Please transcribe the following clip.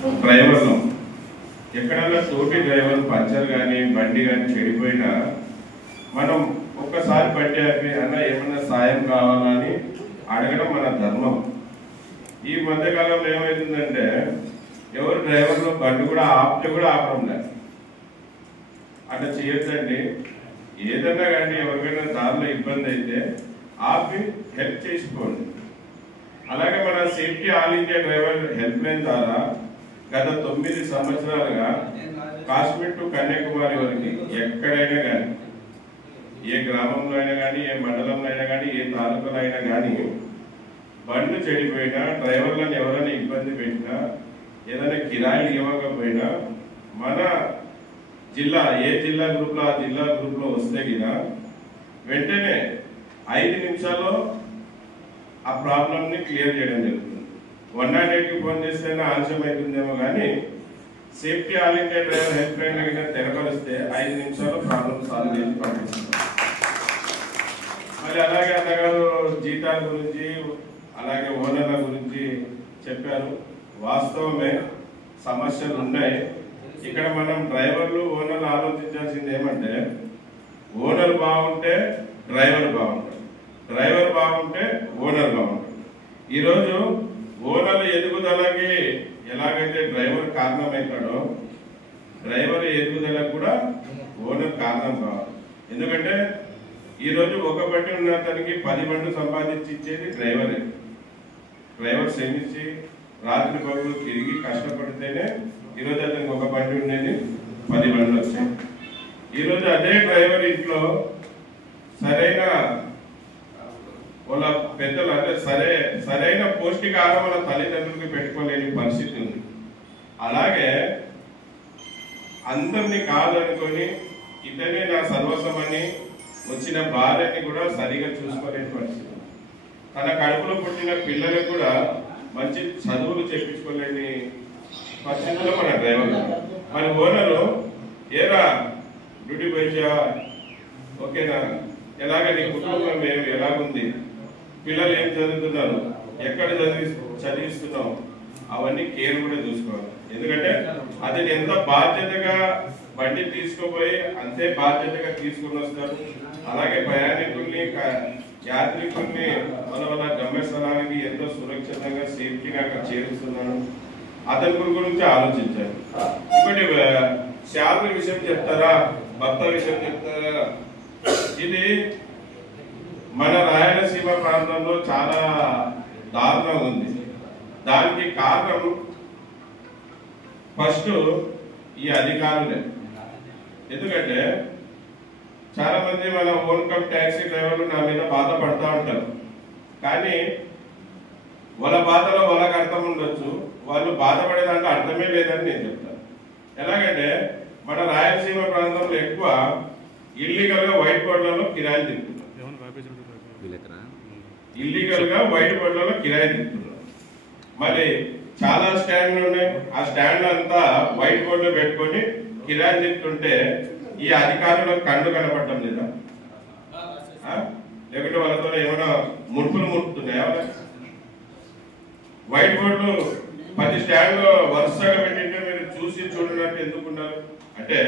డ్రైవర్లు ఎక్కడన్నా తోటి డ్రైవర్ పంచర్ కానీ బండి కానీ చెడిపోయినా మనం ఒక్కసారి బండి ఆపి అన్న ఏమన్నా సాయం కావాలా అని అడగడం మన ధర్మం. ఈ మధ్యకాలంలో ఏమవుతుందంటే ఎవరు డ్రైవర్లో బండి కూడా ఆపితే కూడా ఆపడం లేదు. అట్లా చేయొద్దండి. ఏదన్నా కానీ ఎవరికైనా దారిలో ఇబ్బంది అయితే ఆపి హెల్ప్ చేసుకోండి. అలాగే మన safety all India driver help line ద్వారా గత 9 సంవత్సరాలుగా కాశ్మీర్ టు కన్యాకుమారి వరకు ఎక్కడైనా కానీ ఏ గ్రామంలో అయినా కానీ ఏ మండలంలో అయినా కానీ ఏ తాలూకాలో అయినా కానీ బండ్లు చెడిపోయినా డ్రైవర్లను ఎవరైనా ఇబ్బంది పెట్టినా ఏదైనా కిరాయిలు ఇవ్వకపోయినా మన జిల్లా ఏ జిల్లా గ్రూప్లో ఆ జిల్లా గ్రూప్లో వస్తే గినా వెంటనే 5 నిమిషాల్లో ఆ ప్రాబ్లంని క్లియర్ చేయడం జరుగుతుంది. 108కి ఫోన్ చేస్తేనే ఆలస్యం అవుతుందేమో కానీ safety all India driver help line కింద తెరపరిస్తే 5 నిమిషాల్లో ప్రాబ్లం సాల్వ్ చేసి పంపిస్తుంది. మరి అలాగే అన్నగారు జీతాల గురించి అలాగే ఓనర్ల గురించి చెప్పారు. వాస్తవమే సమస్యలు ఉన్నాయి. ఇక్కడ మనం డ్రైవర్లు ఓనర్లు ఆలోచించాల్సింది ఏమంటే ఓనర్ బాగుంటే డ్రైవర్ బాగుంటాడు, డ్రైవర్ బాగుంటే ఓనర్ బాగుంటాడు. ఈరోజు ఓనర్ ఎదుగుదలకి ఎలాగైతే డ్రైవర్ కారణమవుతాడో డ్రైవర్ ఎదుగుదలకు కూడా ఓనర్ కారణం కావాలి. ఎందుకంటే ఈరోజు ఒక బండి ఉన్న అతనికి 10 బండ్లు సంపాదించి ఇచ్చేది డ్రైవరే. డ్రైవర్ శ్రమించి రాత్రి పగులు తిరిగి కష్టపడితేనే ఈరోజు అతనికి ఒక బండి ఉండేది 10 బండ్లు వచ్చాయి. ఈరోజు అదే డ్రైవర్ ఇంట్లో సరైన వాళ్ళ పెద్దలు అంటే సరైన పౌష్టికాహారం వాళ్ళ తల్లిదండ్రులకి పెట్టుకోలేని పరిస్థితి ఉంది. అలాగే అందరినీ కాదనుకొని ఇతనే నా సర్వస్వమని వచ్చిన భార్యని కూడా సరిగా చూసుకోలేని పరిస్థితి. తన కడుపులో పుట్టిన పిల్లలకు కూడా మంచి చదువులు చెప్పించుకోలేని పరిస్థితుల్లో మన డ్రైవర్. మన ఓనరు ఏరా డ్యూటీ పోయించా, ఓకేనా, ఎలాగ నీ కుటుంబం ఎలాగుంది, పిల్లలు ఏం చదువుతున్నారు, ఎక్కడ చదివిస్తున్నావు, అవన్నీ కేర్ కూడా చూసుకోవాలి. ఎందుకంటే అది ఎంత బాధ్యతగా బండి తీసుకుపోయి అంతే బాధ్యతగా తీసుకుని వస్తారు. అలాగే ప్రయాణికుల్ని యాత్రికుల్ని మన గమ్యస్థలానికి ఎంతో సురక్షితంగా సేఫ్టీగా అక్కడ చేరుస్తున్నాడు. అతని గురించి ఆలోచించారు. ఇంకోటి శాలరీ విషయం చెప్తారా, భర్త విషయం చెప్తారా, ఇది మన రాయలసీమ ప్రాంతంలో చాలా దారుణంగా ఉంది. దానికి కారణం ఫస్ట్ ఈ అధికారులే. ఎందుకంటే చాలా మంది మన ఓన్ కమ్ ట్యాక్సీ డ్రైవర్లు నా మీద బాధపడతా ఉంటారు. కానీ వాళ్ళ బాధలో వాళ్ళకి అర్థం ఉండొచ్చు, వాళ్ళు బాధపడేదాంట్లో అర్థమే లేదని నేను చెప్తాను. ఎలాగంటే మన రాయలసీమ ప్రాంతంలో ఎక్కువ ఇల్లీగల్ గా వైట్ బోర్డులలో కిరాయిలు తిప్పుతున్నారు. ఇల్లీగల్ గా వైట్ బోర్డులలో కిరాయి తిప్పుతున్నారు. మరి చాలా స్టాండ్లు ఉన్నాయి. ఆ స్టాండ్ అంతా వైట్ బోర్డులో పెట్టుకొని కిరాయి తిప్పుతుంటే ఈ అధికారులకు కళ్ళు కనపడటం లేదా? లేకుంటే వాళ్ళతో ఏమైనా ముడుపులు ముడుతున్నాయా? వైట్ బోర్డులు 10 స్టాండ్లు వరుసగా పెట్టింటే మీరు చూసి చూడడానికి ఎందుకున్నారు అంటే